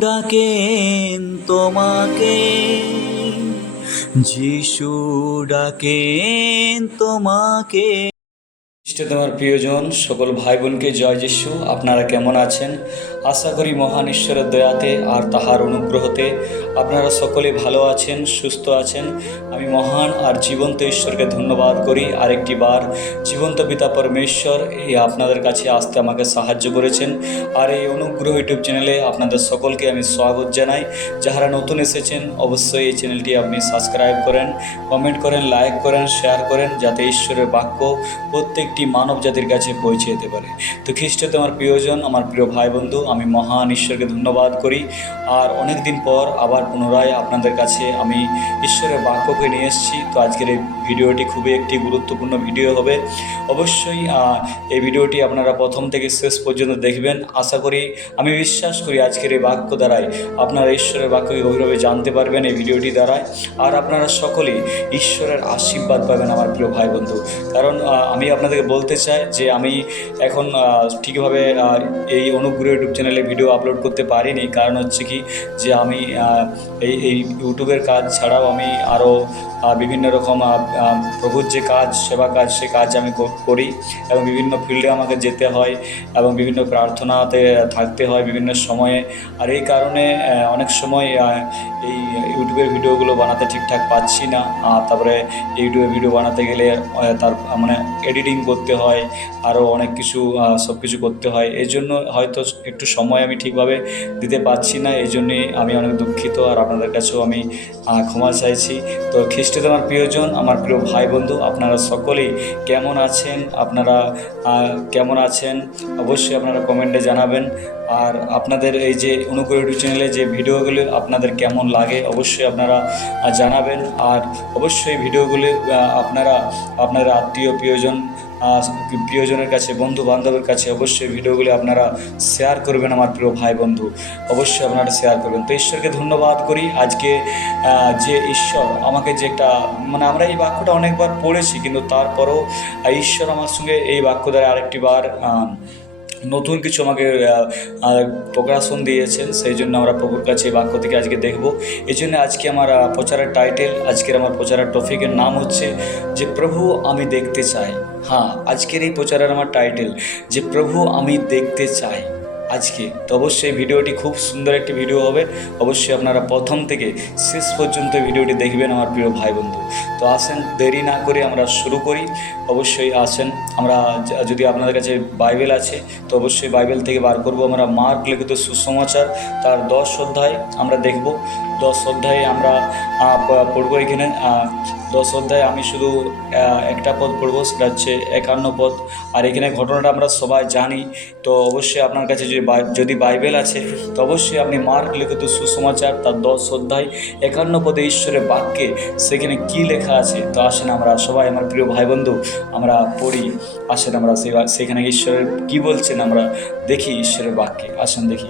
ডাকেন তোমাকে যিশু ডাকেন তোমাকে। তোমার প্রিয়জন, সকল ভাই বোনকে জয় যিশু। আপনারা কেমন আছেন? আশা করি মহান ঈশ্বরের দয়াতে আর তাহার অনুগ্রহতে আপনারা সকলে ভালো আছেন, সুস্থ আছেন। আমি মহান আর জীবন্ত ঈশ্বরকে ধন্যবাদ করি। আরেকটি বার, জীবন্ত পিতা পরমেশ্বর, এই আপনাদের কাছে আসতে আমাকে সাহায্য করেছেন। আর এই অনুগ্রহ ইউটিউব চ্যানেলে আপনাদের সকলকে আমি স্বাগত জানাই। যাহারা নতুন এসেছেন, অবশ্যই এই চ্যানেলটি আপনি সাবস্ক্রাইব করেন, কমেন্ট করেন, লাইক করেন, শেয়ার করেন, যাতে ঈশ্বরের বাক্য প্রত্যেকটি মানব জাতির কাছে পৌঁছে যেতে পারে। তো খ্রিস্ট আমার প্রিয়জন, আমার প্রিয় ভাই বন্ধু আমি মহান ঈশ্বরকে ধন্যবাদ করি। আর অনেক দিন পর আবার পুনরায় আপনাদের কাছে আমি ঈশ্বরের বাক্যকে নিয়ে এসেছি। তো আজকের এই ভিডিওটি খুবই একটি গুরুত্বপূর্ণ ভিডিও হবে। অবশ্যই এই ভিডিওটি আপনারা প্রথম থেকে শেষ পর্যন্ত দেখবেন। আশা করি, আমি বিশ্বাস করি আজকের এই বাক্য দ্বারাই আপনারা ঈশ্বরের বাক্যকে গভীরভাবে জানতে পারবেন এই ভিডিওটি দ্বারাই। আর আপনারা সকলেই ঈশ্বরের আশীর্বাদ পাবেন আমার প্রিয় ভাই বন্ধু কারণ আমি আপনাদেরকে বলতে চাই যে আমি এখন ঠিকভাবে এই অনুগ্রহ ইউটিউব চ্যানেলে ভিডিও আপলোড করতে পারিনি। কারণ হচ্ছে কি, যে আমি এই এই ইউটিউবের কাজ ছাড়াও আমি আরও বিভিন্ন রকম প্রভুর যে কাজ, সেবা কাজ, সে কাজ আমি করি এবং বিভিন্ন ফিল্ডে আমাকে যেতে হয় এবং বিভিন্ন প্রার্থনাতে থাকতে হয় বিভিন্ন সময়ে। আর এই কারণে অনেক সময় এই ইউটিউবের ভিডিওগুলো বানাতে ঠিকঠাক পাচ্ছি না। তারপরে ইউটিউবে ভিডিও বানাতে গেলে তার মানে এডিটিং করতে হয় আরও অনেক কিছু সব কিছু করতে হয়। এই জন্য হয়তো একটু সময় আমি ঠিকভাবে দিতে পারছি না। এই জন্যে আমি অনেক দুঃখিত। আর আপনাদের কাছেও আমি ক্ষমা চাইছি। তো খ্রিস্টে আমার প্রিয়জন, আমার প্রিয় ভাই বন্ধু আপনারা সকলেই কেমন আছেন? আপনারা কেমন আছেন? অবশ্যই আপনারা কমেন্টে জানাবেন। আর আপনাদের এই যে অনুগ্রহ ইউটিউব চ্যানেলে যে ভিডিওগুলো আপনাদের কেমন লাগে, অবশ্যই আপনারা জানাবেন। আর অবশ্যই ভিডিওগুলি আপনারা আপনার আত্মীয়, প্রিয়জন প্রিয়জনের কাছে বন্ধু বান্ধবের কাছে অবশ্যই ভিডিওগুলি আপনারা শেয়ার করবেন আমার প্রিয় ভাই বন্ধু অবশ্যই আপনারা শেয়ার করবেন। তো ঈশ্বরকে ধন্যবাদ করি আজকে যে ঈশ্বর আমাকে যে একটা মানে আমরা এই বাক্যটা অনেকবার পড়েছি, কিন্তু তারপরও ঈশ্বর আমার সঙ্গে এই বাক্য দ্বারা আরেকটি বার নতুন কিছু আমাকে প্রকাশন দিয়েছেন সেই জন্য আমরা প্রভুর কাছে এই বাক্য থেকে আজকে দেখব। এই জন্য আজকে আমার প্রচারের টাইটেল আজকের আমার প্রচারের টপিকের নাম হচ্ছে যে প্রভু আমি দেখতে চাই। হ্যাঁ আজকের এই প্রচারের আমার টাইটেল যে প্রভু আমি দেখতে চাই। আজকে। তো অবশ্যই ভিডিওটি খুব সুন্দর একটি ভিডিও হবে। অবশ্যই আপনারা প্রথম থেকে শেষ পর্যন্ত ভিডিওটি দেখবেন আমার প্রিয় ভাই বন্ধু তো আসেন, দেরি না করে আমরা শুরু করি। অবশ্যই আসেন, আমরা যদি আপনাদের কাছে বাইবেল আছে, তো অবশ্যই বাইবেল থেকে বার করব। আমরা মার্ক লিখিত সুসমাচার, তার দশ অধ্যায় আমরা দেখব। দশ অধ্যায়ে আমরা পড়ব এখানে। দশ অধ্যায়ে আমি শুধু একটা পদ পড়ব, সেটা হচ্ছে একান্ন পদ। আর এখানে ঘটনাটা আমরা সবাই জানি, তো অবশ্যই আপনার কাছে যদি যদি বাইবেল আছে, তো অবশ্যই আপনি মার্ক লিখিত সুসমাচার, তার দশ অধ্যায়, একান্ন পদে ঈশ্বরের বাক্যে সেখানে কি লেখা আছে? তো আসেন আমরা সবাই, আমার প্রিয় ভাই বন্ধু আমরা পড়ি, আসেন আমরা সেখানে ঈশ্বরের কি বলছেন আমরা দেখি ঈশ্বরের বাক্যে। আসেন দেখি।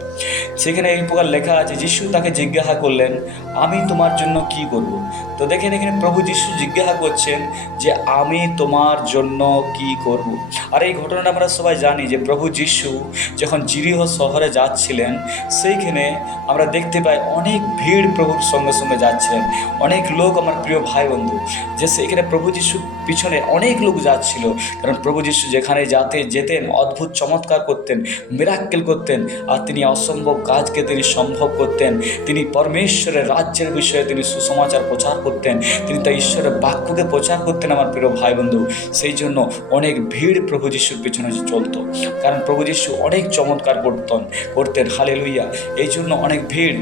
সেখানে এই প্রকার লেখা আছে, যিশু তাকে জিজ্ঞাসা করলেন, আমি তোমার জন্য কি করব? তো দেখেন এখানে প্রভু যিশু জিজ্ঞাসা করছেন যে আমি তোমার জন্য কি করব? আর এই ঘটনাটা আমরা সবাই জানি যে প্রভু যিশু যখন জিরিহ শহরে যাচ্ছিলেন, সেইখানে আমরা দেখতে পাই অনেক ভিড় প্রভুর সঙ্গে সঙ্গে যাচ্ছিলেন। অনেক লোক আমার প্রিয় ভাই বন্ধু যে সেখানে প্রভু যিশু পিছনে অনেক লোক যাচ্ছিল। কারণ প্রভু যিশু যেখানে যাতে যেতেন, অদ্ভুত চমৎকার করতেন মিরাক্কেল করতেন, আর তিনি অসম্ভব কাজকে তিনি সম্ভব করতেন। তিনি পরমেশ্বরের রাজ্যের বিষয়ে তিনি সুসমাচার প্রচার করতেন তিনি তার ঈশ্বরের বাক্যকে প্রচার করতেন আমার প্রিয় ভাই বন্ধু সেই জন্য অনেক ভিড় প্রভু যিশুর পেছনে চলত। কারণ প্রভু যিশু অনেক চমৎকার করতেন করতেন। হালে লুইয়া এই জন্য অনেক ভিড়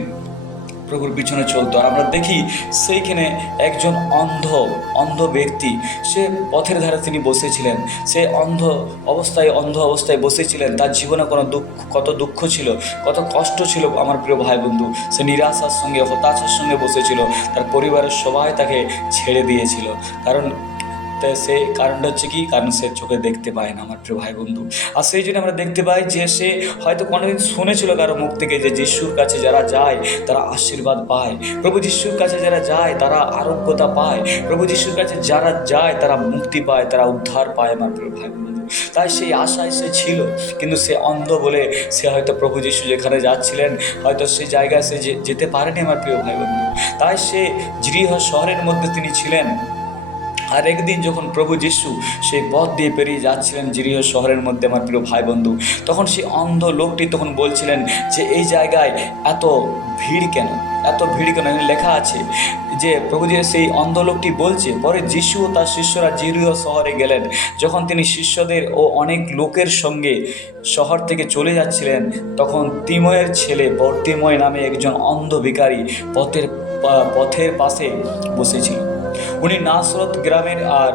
প্রভুর পিছনে চলতো। আর আমরা দেখি সেইখানে একজন অন্ধ অন্ধ ব্যক্তি, সে পথের ধারে তিনি বসেছিলেন। সে অন্ধ অবস্থায় অন্ধ অবস্থায় বসেছিলেন। তার জীবনে কোনো দুঃখ, কত দুঃখ ছিল, কত কষ্ট ছিল আমার প্রিয় ভাই বন্ধু সে নিরাশার সঙ্গে, হতাশার সঙ্গে বসেছিল। তার পরিবারের সবাই তাকে ছেড়ে দিয়েছিল। কারণ তা সে কারণটা হচ্ছে কি? কারণ সে চোখে দেখতে পায় না আমার প্রিয় ভাই বন্ধু আর সেই জন্য আমরা দেখতে পাই যে সে হয়তো কোনোদিন শুনেছিল কারও মুখ থেকে যে যিশুর কাছে যারা যায়, তারা আশীর্বাদ পায়। প্রভু যিশুর কাছে যারা যায়, তারা আরোগ্যতা পায়। প্রভু যিশুর কাছে যারা যায়, তারা মুক্তি পায়, তারা উদ্ধার পায় আমার প্রিয় ভাই বন্ধু তাই সেই আশায় সে ছিল, কিন্তু সে অন্ধ বলে সে হয়তো প্রভু যিশু যেখানে যাচ্ছিলেন, হয়তো সেই জায়গায় সে যেতে পারেনি আমার প্রিয় ভাই বন্ধু তাই সে জিরিহ শহরের মধ্যে তিনি ছিলেন। আর একদিন যখন প্রভু যিশু সেই পথ দিয়ে পেরিয়ে যাচ্ছিলেন জিরিহ শহরের মধ্যে, আমার প্রিয় ভাই বন্ধু তখন সেই অন্ধ লোকটি তখন বলছিলেন যে, এই জায়গায় এত ভিড় কেন? এত ভিড় কেন? লেখা আছে যে, প্রভু যে সেই অন্ধ লোকটি বলছে, পরে যিশু ও তার শিষ্যরা জিরিহ শহরে গেলেন। যখন তিনি শিষ্যদের ও অনেক লোকের সঙ্গে শহর থেকে চলে যাচ্ছিলেন, তখন তিময়ের ছেলে বর্তিময় নামে একজন অন্ধ ভিকারী পথের পথের পাশে বসেছিল। উনি নাসরত গ্রামের, আর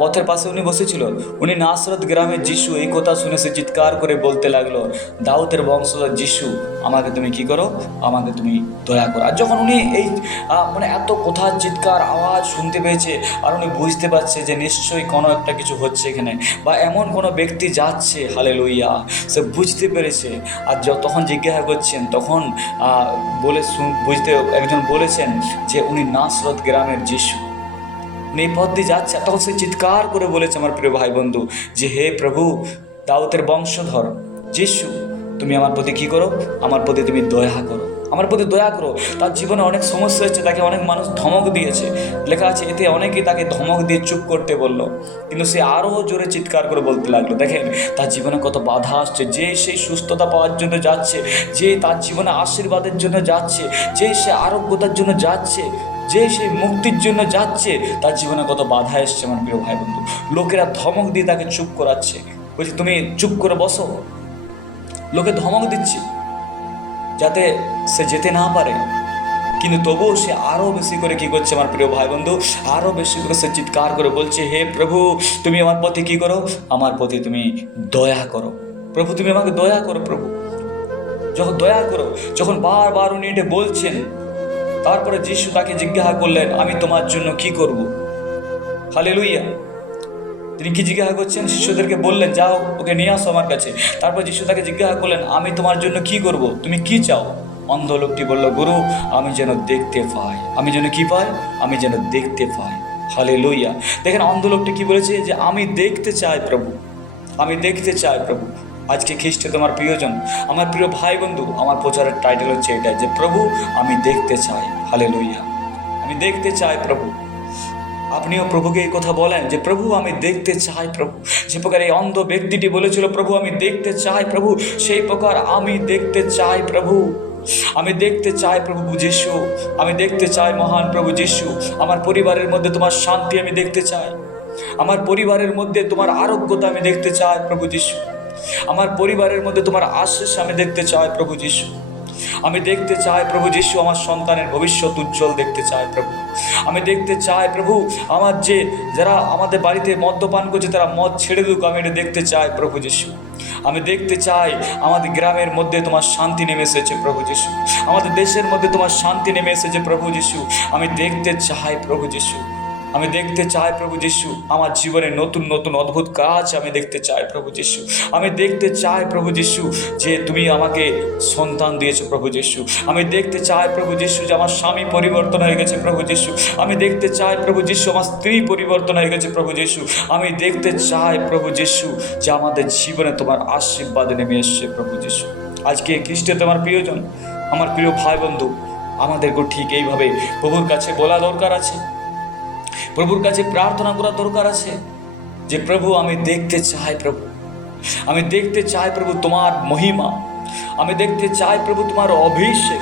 পথের পাশে উনি বসেছিল উনি নাসরত গ্রামের যিশু, এই কথা শুনে সে চিৎকার করে বলতে লাগল, দাউদের বংশধর যিশু, আমাকে তুমি কি করো? আমাকে তুমি দয়া করো। আর যখন উনি এই মানে এত কথার চিৎকার, আওয়াজ শুনতে পেয়েছে, আর উনি বুঝতে পারছে যে নিশ্চয়ই কোনো একটা কিছু হচ্ছে এখানে, বা এমন কোনো ব্যক্তি যাচ্ছে হালে লইয়া সে বুঝতে পেরেছে। আর তখন জিজ্ঞাসা করছেন, তখন বলে বুঝতে একজন বলেছেন যে উনি নাসরত গ্রামের যিশু। উনি এই পথ দিয়ে যাচ্ছে। তখন সে চিৎকার করে বলেছে আমার প্রিয় ভাই বন্ধু যে, হে প্রভু দাউতের বংশধর, যিশু, তুমি আমার প্রতি কি করো? আমার প্রতি তুমি দয়া করো। আমার প্রতি দয়া করো। তার জীবনে অনেক সমস্যা হচ্ছে তাকে অনেক মানুষ ধমক দিয়েছে। লেখা আছে, এতে অনেকেই তাকে ধমক দিয়ে চুপ করতে বলল। কিন্তু সে আরও জোরে চিৎকার করে বলতে লাগল, দেখেন, তার জীবনে কত বাধা আসছে। যে সেই সুস্থতা পাওয়ার জন্য যাচ্ছে, যে তার জীবনে আশীর্বাদের জন্য যাচ্ছে, যে সে আরোগ্যতার জন্য যাচ্ছে যে সেই মুক্তির জন্য যাচ্ছে, তার জীবনে কত বাধা এসছে আমার প্রিয় ভাই বন্ধু লোকেরা ধমক দিয়ে তাকে চুপ করাচ্ছে। বলছে, তুমি চুপ করে বসো। লোকে ধমক দিচ্ছে যাতে সে যেতে না পারে। কিন্তু তবুও সে আরও বেশি করে কি করছে আমার প্রিয় ভাই বন্ধু আরও বেশি করে সে চিৎকার করে বলছে, হে প্রভু, তুমি আমার প্রতি কি করো? আমার প্রতি তুমি দয়া করো। প্রভু, তুমি আমাকে দয়া করো, প্রভু। যখন দয়া করো, যখন বারবার উনি এটা বলছেন তারপরে যিশু তাকে জিজ্ঞাসা করলেন, আমি তোমার জন্য কি করব? হালে লুইয়া তিনি কি জিজ্ঞাসা করছেন? শিষ্যদেরকে বললেন, যাও, ওকে নিয়ে আসো আমার কাছে। তারপর যিশু তাকে জিজ্ঞাসা করলেন, আমি তোমার জন্য কি করব? তুমি কি চাও? অন্ধ লোকটি বলল, গুরু, আমি যেন দেখতে পাই। আমি যেন কি পাই? আমি যেন দেখতে পাই। হালে লইয়া দেখেন, অন্ধ লোকটি কি বলেছে? যে, আমি দেখতে চাই প্রভু। আমি দেখতে চাই প্রভু। আজকে খ্রিস্ট তোমার প্রিয়জন, আমার প্রিয় ভাই বন্ধু আমার প্রচারের টাইটেল হচ্ছে এটা যে, প্রভু, আমি দেখতে চাই। হালে লইয়া আমি দেখতে চাই প্রভু। আপনিও প্রভুকে এই কথা বলেন যে, প্রভু, আমি দেখতে চাই প্রভু। যে প্রকার এই অন্ধ ব্যক্তিটি বলেছিল, প্রভু, আমি দেখতে চাই প্রভু। সেই প্রকার আমি দেখতে চাই প্রভু। আমি দেখতে চাই প্রভু যিশু। আমি দেখতে চাই মহান প্রভু যিশু। আমার পরিবারের মধ্যে তোমার শান্তি আমি দেখতে চাই। আমার পরিবারের মধ্যে তোমার আরোগ্যতা আমি দেখতে চাই প্রভু যিশু। আমার পরিবারের মধ্যে তোমার আশ্বাস আমি দেখতে চাই প্রভু যিশু। আমি দেখতে চাই প্রভু যিশু আমার সন্তানের ভবিষ্যৎ উজ্জ্বল দেখতে চাই প্রভু। আমি দেখতে চাই প্রভু আমার যে যারা আমাদের বাড়িতে মদ্যপান করছে তারা মদ ছেড়ে দিক আমি এটা দেখতে চাই প্রভু যিশু। আমি দেখতে চাই আমাদের গ্রামের মধ্যে তোমার শান্তি নেমে এসেছে প্রভু যিশু। আমাদের দেশের মধ্যে তোমার শান্তি নেমে এসেছে প্রভু যিশু। আমি দেখতে চাই প্রভু যিশু। আমি দেখতে চাই প্রভু যিশু। আমার জীবনে নতুন নতুন অদ্ভুত কাজ আমি দেখতে চাই প্রভু যিশু। আমি দেখতে চাই প্রভু যিশু যে তুমি আমাকে সন্তান দিয়েছ প্রভু যিশু। আমি দেখতে চাই প্রভু যিশু যে আমার স্বামী পরিবর্তন হয়ে গেছে প্রভু যিশু। আমি দেখতে চাই প্রভু যিশু, আমার স্ত্রী পরিবর্তন হয়ে গেছে প্রভু যিশু। আমি দেখতে চাই প্রভু যিশু যে আমাদের জীবনে তোমার আশীর্বাদ নেমে এসছে প্রভু যিশু। আজকে খ্রিস্টে তোমার প্রিয়জন, আমার প্রিয় ভাই বন্ধু আমাদেরকেও ঠিক এইভাবে প্রভুর কাছে বলা দরকার আছে। প্রভুর কাছে প্রার্থনা করা দরকার আছে যে প্রভু, আমি দেখতে চাই প্রভু। আমি দেখতে চাই প্রভু তোমার মহিমা। আমি দেখতে চাই প্রভু তোমার অভিষেক।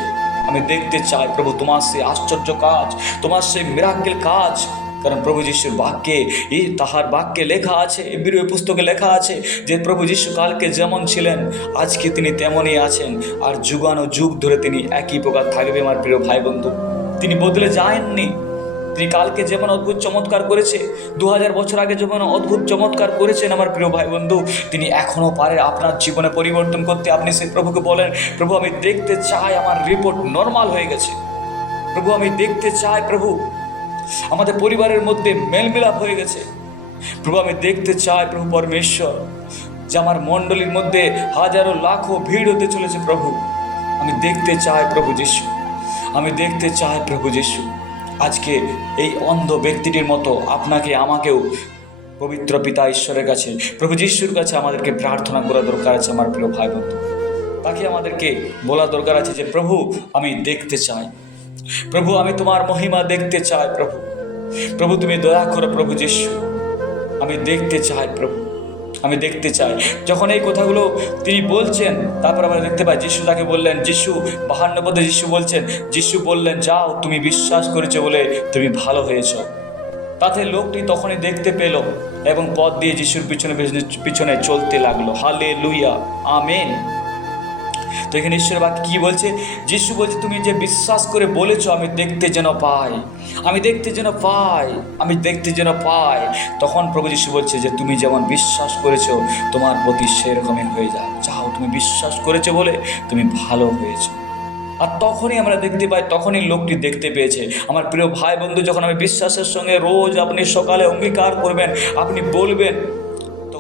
আমি দেখতে চাই প্রভু তোমার সেই আশ্চর্য কাজ, তোমার সেই মিরাক্কেল কাজ। কারণ প্রভু যিশুর বাক্যে, এই তাহার বাক্যে লেখা আছে এবির পুস্তকে লেখা আছে যে প্রভু যিশু কালকে যেমন ছিলেন, আজকে তিনি তেমনই আছেন। আর যুগানো যুগ ধরে তিনি একই প্রকার থাকবে, আমার প্রিয় ভাই বন্ধু তিনি বদলে যায়ননি। তিনি কালকে যেমন অদ্ভুত চমৎকার করেছে দু হাজার বছর আগে যেমন অদ্ভুত চমৎকার করেছেন আমার প্রিয় ভাই বন্ধু, তিনি এখনও পারে আপনার জীবনে পরিবর্তন করতে। আপনি সেই প্রভুকে বলেন, প্রভু, আমি দেখতে চাই আমার রিপোর্ট নর্মাল হয়ে গেছে। প্রভু, আমি দেখতে চাই প্রভু, আমাদের পরিবারের মধ্যে মেলমিলাপ হয়ে গেছে। প্রভু, আমি দেখতে চাই প্রভু পরমেশ্বর, যে আমার মণ্ডলীর মধ্যে হাজারো লাখো ভিড় হতে চলেছে প্রভু। আমি দেখতে চাই প্রভু যিশু, আমি দেখতে চাই প্রভু যিশু। আজকে এই অন্ধ ব্যক্তিটির মতো আপনাকে, আমাকেও পবিত্র পিতা ঈশ্বরের কাছে, প্রভু যিশুর কাছে আমাদেরকে প্রার্থনা করা দরকার আছে আমার প্রিয় ভাই বন্ধু তাকে আমাদেরকে বলা দরকার আছে যে, প্রভু, আমি দেখতে চাই। প্রভু, আমি তোমার মহিমা দেখতে চাই, প্রভু। প্রভু, তুমি দয়া করো প্রভু যিশু। আমি দেখতে চাই প্রভু। আমি দেখতে চাই। যখন এই কথাগুলো তিনি বলছেন, তারপর আমরা দেখতে পাই যিশু তাকে বললেন, যিশু, বাহান্ন পদে যিশু বলছেন, যিশু বললেন, যাও, তুমি বিশ্বাস করেছ বলে তুমি ভালো হয়েছ। তাতে লোকটি তখনই দেখতে পেল এবং পথ দিয়ে যিশুর পিছনে পিছনে চলতে লাগল। হালে লুইয়া আমেন। তো এখানে ঈশ্বর বাক্য কী বলছে? যিশু বলছে, তুমি যে বিশ্বাস করে বলেছ, আমি দেখতে যেন পাই। আমি দেখতে যেন পাই, আমি দেখতে যেন পাই। তখন প্রভু যিশু বলছে যে, তুমি যেমন বিশ্বাস করেছ, তোমার প্রতি সেরকমই হয়ে যাও। যাও, তুমি বিশ্বাস করেছ বলে তুমি ভালো হয়েছো। আর তখনই আমরা দেখতে পাই, তখনই লোকটি দেখতে পেয়েছে। আমার প্রিয় ভাই বন্ধু, যখন আমি বিশ্বাসের সঙ্গে রোজ আপনি সকালে অঙ্গীকার করবেন, আপনি বলবেন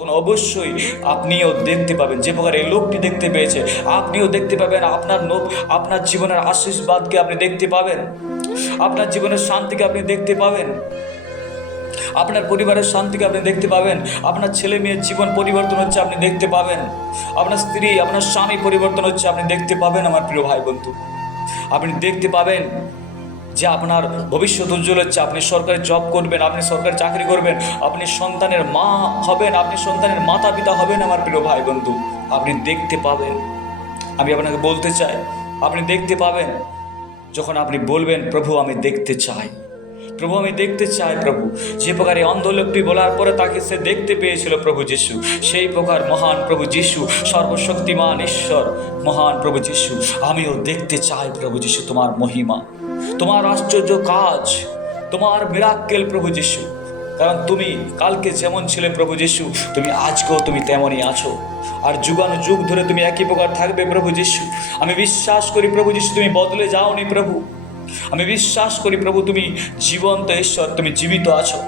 তখন অবশ্যই আপনিও দেখতে পাবেন। যে প্রকার এই লোকটি দেখতে পেয়েছে, আপনিও দেখতে পাবেন আপনার নো- আপনার জীবনের আশীর্বাদকে আপনি দেখতে পাবেন। আপনার জীবনের শান্তিকে আপনি দেখতে পাবেন। আপনার পরিবারের শান্তিকে আপনি দেখতে পাবেন। আপনার ছেলে মেয়ের জীবন পরিবর্তন হচ্ছে আপনি দেখতে পাবেন। আপনার স্ত্রী, আপনার স্বামী পরিবর্তন হচ্ছে আপনি দেখতে পাবেন, আমার প্রিয় ভাই বন্ধু। আপনি দেখতে পাবেন যে আপনার ভবিষ্যৎ উজ্জ্বল হচ্ছে আপনি সরকারি জব করবেন, আপনি সরকারি চাকরি করবেন, আপনি সন্তানের মা হবেন, আপনি সন্তানের মাতা পিতা হবেন আমার প্রিয় ভাই বন্ধু আপনি দেখতে পাবেন। আমি আপনাকে বলতে চাই, আপনি দেখতে পাবেন যখন আপনি বলবেন, প্রভু, আমি দেখতে চাই। প্রভু, আমি দেখতে চাই, প্রভু। যে প্রকার অন্ধ লোকটি বলার পরে তাকে সে দেখতে পেয়েছিল, প্রভু যিশু। সেই প্রকার মহান প্রভু যিশু, সর্বশক্তিমান ঈশ্বর, মহান প্রভু যিশু। আমিও দেখতে চাই, প্রভু যিশু, তোমার মহিমা। তোমার আশ্চর্য কাজ, তোমার মিরাক্কেল প্রভু যিশু। কারণ তুমি কালকে যেমন ছিলে প্রভু যিশু, তুমি আজকেও তুমি তেমনই আছো। আর যুগানু যুগ ধরে তুমি একই প্রকার থাকবে প্রভু যিশু। আমি বিশ্বাস করি প্রভু যিশু, তুমি বদলে যাওনি প্রভু। আমি বিশ্বাস করি প্রভু, তুমি জীবন্ত ঈশ্বর, তুমি জীবিত আছো।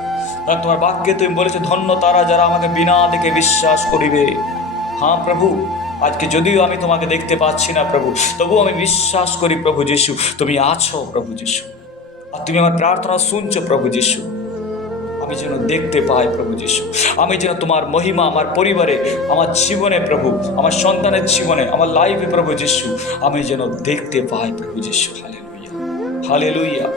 কারণ তোমার বাক্যে তুমি বলেছ, ধন্য তারা যারা আমাকে বিনা দেখে বিশ্বাস করিবে। হ্যাঁ প্রভু। আজকে যদিও আমি তোমাকে দেখতে পাচ্ছি না প্রভু, তবুও আমি বিশ্বাস করি প্রভু যিশু, তুমি আছো প্রভু যিশু। আর তুমি আমার প্রার্থনা শুনছো প্রভু যিশু। আমি যেন দেখতে পাই প্রভু যিশু। আমি যেন তোমার মহিমা, আমার পরিবারে, আমার জীবনে প্রভু, আমার সন্তানের জীবনে, আমার লাইফে প্রভু যিশু, আমি যেন দেখতে পাই প্রভু যিশু। হালে লুইয়া হালে লুইয়া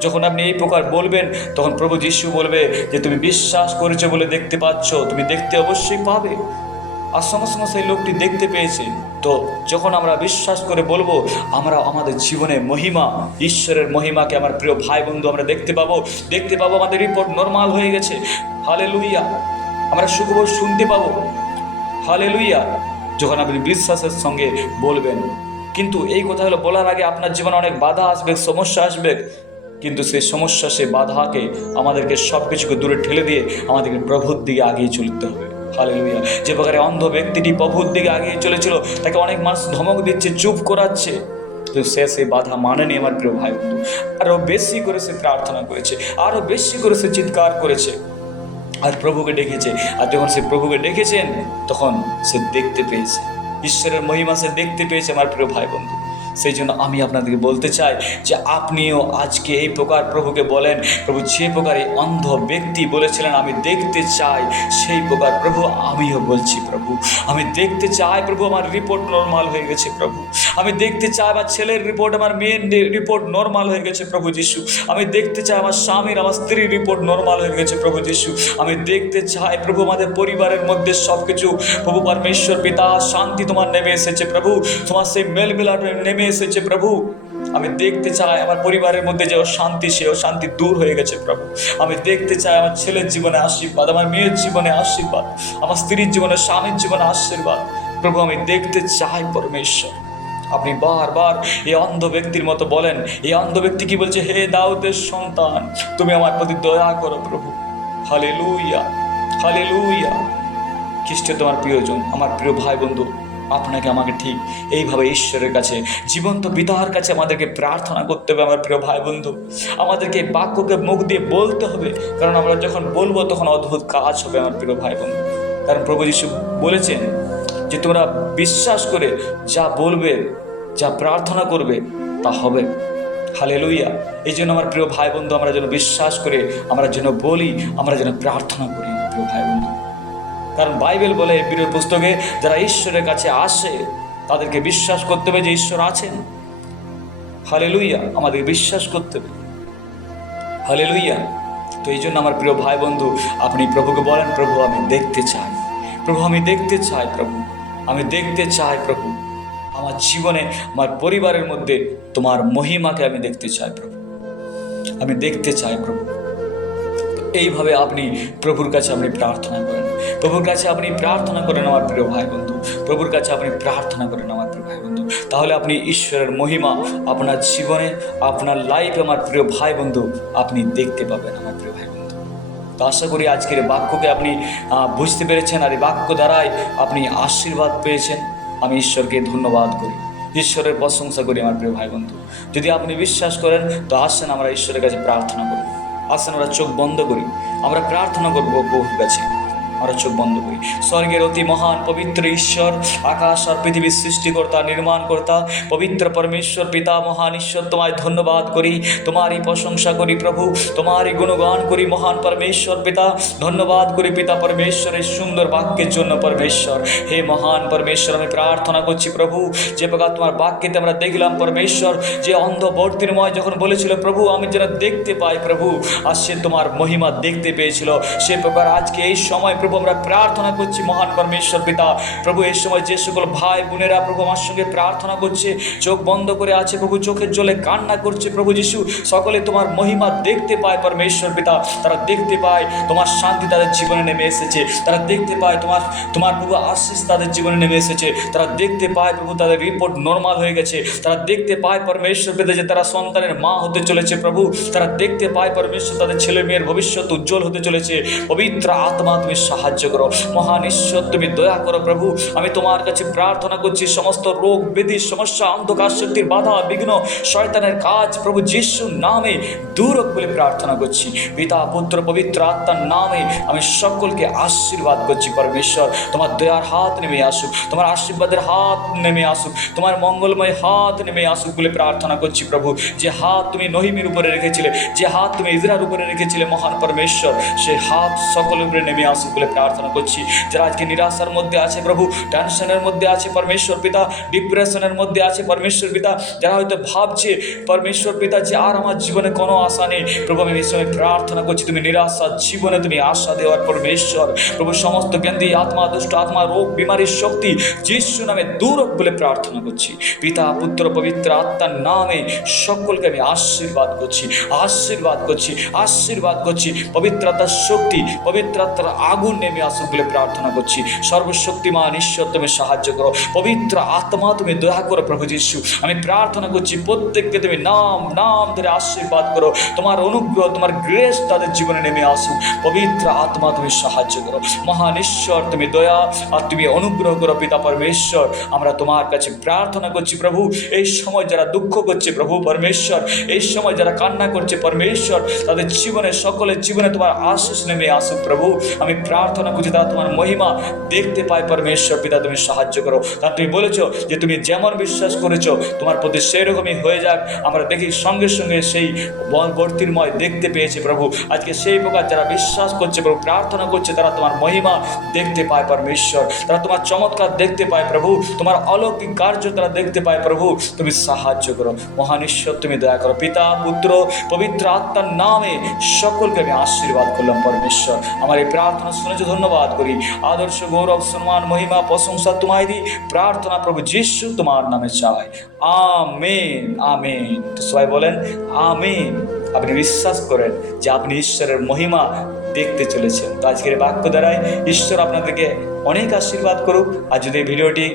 যখন আপনি এই প্রকার বলবেন, তখন প্রভু যিশু বলবে যে, তুমি বিশ্বাস করেছ বলে দেখতে পাচ্ছ, তুমি দেখতে অবশ্যই পাবে। আর সঙ্গে সঙ্গে সেই লোকটি দেখতে পেয়েছে। তো যখন আমরা বিশ্বাস করে বলব আমরা আমাদের জীবনে মহিমা, ঈশ্বরের মহিমাকে আমার প্রিয় ভাই বন্ধু আমরা দেখতে পাবো। দেখতে পাবো আমাদের রিপোর্ট নর্মাল হয়ে গেছে। হালে লুইয়া আমরা সুখবর শুনতে পাবো। হালে লুইয়া যখন আপনি বিশ্বাসের সঙ্গে বলবেন। কিন্তু এই কথাগুলো বলার আগে আপনার জীবনে অনেক বাধা আসবে, সমস্যা আসবে। কিন্তু সেই সমস্যা সেই বাধাকে আমাদেরকে সব কিছুকে দূরে ঠেলে দিয়ে আমাদেরকে প্রভুর দিকে আগিয়ে চলতে হবে। হালেলুয়া। যে প্রকারে অন্ধ ব্যক্তিটি প্রভুর দিকে আগিয়ে চলেছিল, তাকে অনেক মানুষ ধমক দিচ্ছে, চুপ করাচ্ছে। কিন্তু সে সেই বাধা মানেনি আমার প্রিয় ভাই বন্ধু। আরও বেশি করে সে প্রার্থনা করেছে আরও বেশি করে সে চিৎকার করেছে। আর প্রভুকে ডেকেছে। আর যখন সে প্রভুকে ডেকেছেন, তখন সে দেখতে পেয়েছে। ঈশ্বরের মহিমা সে দেখতে পেয়েছে, আমার প্রিয় ভাই বন্ধু। সেই জন্য আমি আপনাদেরকে বলতে চাই যে আপনিও আজকে এই প্রকার প্রভুকে বলেন, প্রভু, যে প্রকার এই অন্ধ ব্যক্তি বলেছিলেন, আমি দেখতে চাই, সেই প্রকার প্রভু আমিও বলছি, প্রভু। আমি দেখতে চাই, প্রভু, আমার রিপোর্ট নর্মাল হয়ে গেছে, প্রভু। আমি দেখতে চাই, আমার ছেলের রিপোর্ট আমার মেয়ের রিপোর্ট নর্মাল হয়ে গেছে, প্রভু যিশু। আমি দেখতে চাই, আমার স্বামীর, আমার স্ত্রীর রিপোর্ট নর্মাল হয়ে গেছে, প্রভু যিশু। আমি দেখতে চাই, প্রভু, আমাদের পরিবারের মধ্যে সব কিছু প্রভু, পরমেশ্বর, পিতা, শান্তি তোমার নেমে এসেছে, প্রভু। তোমার সেই মেল মিলাট নেমে এসেছে প্রভু, আমি দেখতে চাই আমার পরিবারের মধ্যে যে অশান্তি, সে অশান্তি দূর হয়ে গেছে প্রভু। আমি দেখতে চাই আমার ছেলের জীবনে আশীর্বাদ, আমার মেয়ের জীবনে আশীর্বাদ, আমার স্ত্রীর জীবনে, স্বামীর জীবনে আশীর্বাদ। প্রভু, আমি দেখতে চাই পরমেশ্বর। আপনি বারবার এই অন্ধ ব্যক্তির মতো বলেন। এই অন্ধ ব্যক্তি কি বলছে, হে দাউদের সন্তান, তুমি আমার প্রতি দয়া করো প্রভু। হালে লুইয়া হালে লুইয়া খ্রিস্ট তোমার প্রিয়জন, আমার প্রিয় ভাই বন্ধু আপনাকে আমাকে ঠিক এইভাবে ঈশ্বরের কাছে, জীবন্ত পিতার কাছে আমাদেরকে প্রার্থনা করতে হবে আমার প্রিয় ভাই বন্ধু আমাদেরকে বাক্যকে মুখ দিয়ে বলতে হবে, কারণ আমরা যখন বলব তখন অদ্ভুত কাজ হবে আমার প্রিয় ভাই বন্ধু কারণ প্রভু যিশু বলেছেন যে তোমরা বিশ্বাস করে যা বলবে, যা প্রার্থনা করবে, তা হবে। হালেলুইয়া এই জন্য আমার প্রিয় ভাই বন্ধু আমরা যেন বিশ্বাস করে, আমরা যেন বলি, আমরা যেন প্রার্থনা করি প্রিয় ভাই বন্ধু কারণ বাইবেল বলে বীরের পুস্তকে যারা ঈশ্বরের কাছে আসে, তাদেরকে বিশ্বাস করতে হবে যে ঈশ্বর আছেন। হালে লুইয়া আমাদের বিশ্বাস করতে হবে। হালে লুইয়া তো এই জন্য আমার প্রিয় ভাই বন্ধু আপনি প্রভুকে বলেন, প্রভু, আমি দেখতে চাই। প্রভু, আমি দেখতে চাই, প্রভু। আমি দেখতে চাই, প্রভু। আমার জীবনে, আমার পরিবারের মধ্যে তোমার মহিমাকে আমি দেখতে চাই, প্রভু। আমি দেখতে চাই, প্রভু। এইভাবে আপনি প্রভুর কাছে আপনি প্রার্থনা করেন। প্রভুর কাছে আপনি প্রার্থনা করেন আমার প্রিয় ভাই বন্ধু, প্রভুর কাছে আপনি প্রার্থনা করেন আমার প্রিয় ভাই বন্ধু, তাহলে আপনি ঈশ্বরের মহিমা, আপনার জীবনে, আপনার লাইফে আমার প্রিয় ভাই বন্ধু, আপনি দেখতে পাবেন আমার প্রিয় ভাই বন্ধু। তো আশা করি আজকের বাক্যকে আপনি বুঝতে পেরেছেন আর এই বাক্য দ্বারাই আপনি আশীর্বাদ পেয়েছেন। আমি ঈশ্বরকে ধন্যবাদ করি। ঈশ্বরের প্রশংসা করি আমার প্রিয় ভাই বন্ধু। যদি আপনি বিশ্বাস করেন, তো আসেন আমরা ঈশ্বরের কাছে প্রার্থনা করি আসেন আমরা চোখ বন্ধ করি। আমরা প্রার্থনা করব প্রভুর কাছে। আমরা চোখ বন্ধ করি। স্বর্গের অতি মহান পবিত্র ঈশ্বর, আকাশ আর পৃথিবীর সৃষ্টিকর্তা, নির্মাণকর্তা, পবিত্র পরমেশ্বর, পিতা মহান ঈশ্বর, তোমায় ধন্যবাদ করি। তোমারই প্রশংসা করি প্রভু, তোমারই গুণগান করি মহান পরমেশ্বর পিতা। ধন্যবাদ করি পিতা পরমেশ্বরের সুন্দর বাক্যের জন্য পরমেশ্বর। হে মহান পরমেশ্বর, আমি প্রার্থনা করছি প্রভু, যে প্রকার তোমার বাক্যেতে আমরা দেখলাম পরমেশ্বর, যে অন্ধ বর্তিরময় যখন বলেছিল, প্রভু, আমি যেন দেখতে পাই প্রভু। আর সে তোমার মহিমা দেখতে পেয়েছিল। সে প্রকার আজকে এই সময় আমরা প্রার্থনা করছি মহান পরমেশ্বর পিতা। প্রভু, এই সময় যে সকল ভাই বোনেরা প্রভু আমার সঙ্গে প্রার্থনা করছে, চোখ বন্ধ করে আছে, প্রভু চোখের জলে কান্না করছে, প্রভু যিশু, সকলে তোমার মহিমা দেখতে পায় পরমেশ্বর পিতা। তারা দেখতে পায় তোমার শান্তি তাদের জীবনে নেমে এসেছে। তারা দেখতে পায় তোমার তোমার প্রভু আশিস তাদের জীবনে নেমে এসেছে। তারা দেখতে পায় প্রভু তাদের রিপোর্ট নর্মাল হয়ে গেছে। তারা দেখতে পায় পরমেশ্বর পেতে যে তারা সন্তানের মা হতে চলেছে প্রভু। তারা দেখতে পায় পরমেশ্বর তাদের ছেলে মেয়ের ভবিষ্যৎ উজ্জ্বল হতে চলেছে। পবিত্র আত্মা তুমি সাহায্য করো। মহান ঈশ্বর, তুমি দয়া করো প্রভু। আমি তোমার কাছে প্রার্থনা করছি, সমস্ত রোগ, ব্যাধি, সমস্যা, অন্ধকার শক্তির বাধা, বিঘ্ন, শয়তানের কাজ প্রভু যিশু নামে দূর বলে প্রার্থনা করছি। পিতা, পুত্র, পবিত্র আত্মার নামে আমি সকলকে আশীর্বাদ করছি, পরমেশ্বর। তোমার দয়ার হাত নেমে আসুক, তোমার আশীর্বাদের হাত নেমে আসুক, তোমার মঙ্গলময় হাত নেমে আসুক বলে প্রার্থনা করছি প্রভু। যে হাত তুমি নহিমের উপরে রেখেছিলে, যে হাত তুমি ইসরার উপরে রেখেছিলে, মহান পরমেশ্বর, সে হাত সকলের উপরে নেমে আসুক বলে প্রার্থনা করছি। যারা আজকে নিরাশার মধ্যে আছে প্রভু টেনশনের মধ্যে আছে পরমেশ্বর পিতা ডিপ্রেশনের মধ্যে আছে পরমেশ্বর পিতা। যারা হয়তো ভাবছে, পরমেশ্বর পিতা, যে আর আমার জীবনে কোনো আশা নেই। প্রভু, আমি এই সময় প্রার্থনা করছি, তুমি নিরাশা জীবনে তুমি আশা দেওয়ার পরমেশ্বর। প্রভু, সমস্ত জ্ঞানী আত্মা, দুষ্ট আত্মা, রোগ, বিমারির শক্তি যিশু নামে দূর বলে প্রার্থনা করছি। পিতা, পুত্র, পবিত্র আত্মার নামে সকলকে আমি আশীর্বাদ করছি আশীর্বাদ করছি আশীর্বাদ করছি। পবিত্রতার শক্তি, পবিত্রতার আগুন নেমে আসুক বলে প্রার্থনা করছি। সর্বশক্তিমান ঈশ্বর, তুমি সাহায্য করো। পবিত্র আত্মা, তুমি দয়া করো প্রভু যিশু। আমি প্রার্থনা করছি, প্রত্যেককে তুমি নাম নাম ধরে আশীর্বাদ করো। তোমার অনুগ্রহ, তোমার গ্রেস তাদের জীবনে নেমে আসুক। পবিত্র আত্মা, তুমি সাহায্য করো। মহান ঈশ্বর, তুমি দয়া, আর তুমি অনুগ্রহ করো পিতা পরমেশ্বর। আমরা তোমার কাছে প্রার্থনা করছি প্রভু। এই সময় যারা দুঃখ করছে প্রভু পরমেশ্বর, এই সময় যারা কান্না করছে পরমেশ্বর, তাদের জীবনে, সকলের জীবনে তোমার আশিস নেমে আসুক প্রভু। আমি প্রার্থনা করছি, তারা তোমার মহিমা দেখতে পায়। পরমেশ্বর পিতা, তুমি সাহায্য করো। কারণ তুমি বলেছ যে তুমি যেমন বিশ্বাস করেছ, তোমার প্রতি সেই রকমই হয়ে যাক। আমরা দেখি সঙ্গে সঙ্গে সেই বর্তিরময় দেখতে পেয়েছে প্রভু। আজকে সেই প্রকার যারা বিশ্বাস করছে, প্রভু প্রার্থনা করছে, তারা তোমার মহিমা দেখতে পায় পরমেশ্বর। তারা তোমার চমৎকার দেখতে পায় প্রভু। তোমার অলৌকিক কার্য তারা দেখতে পায় প্রভু। তুমি সাহায্য করো। মহান ঈশ্বর, তুমি দয়া করো। পিতা, পুত্র, পবিত্র আত্মার নামে সকলকে আমি আশীর্বাদ করলাম পরমেশ্বর। আমার এই প্রার্থনা শুনেছো ধন্যবাদ করি। আদর্শ, গৌরব, সম্মান, মহিমা, প্রশংসা তোমায় দিই। প্রার্থনা প্রভু যিশু তোমার নামে চাই। Amen amen. সবাই বলেন, আমেন। আপনি বিশ্বাস করেন যে আপনি ঈশ্বরের মহিমা দেখতে চলেছেন। তো আজকের বাক্য দ্বারাই ঈশ্বর আপনাদেরকে অনেক আশীর্বাদ করুক। আর যদি ভিডিওটি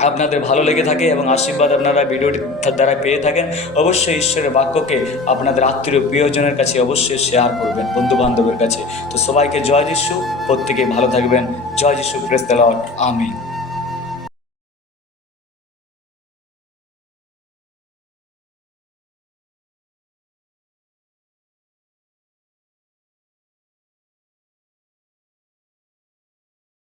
আপনাদের ভালো লেগে থাকে এবং আশীর্বাদ আপনারা ভিডিওটি দ্বারা পেয়ে থাকেন, অবশ্যই ঈশ্বরের বাক্যকে আপনাদের আত্মীয় প্রিয়জনের কাছে অবশ্যই শেয়ার করবেন বন্ধু বান্ধবের কাছে। তো সবাইকে জয় যিশু প্রত্যেকে ভালো থাকবেন। জয় যিশু প্রেস আমিন।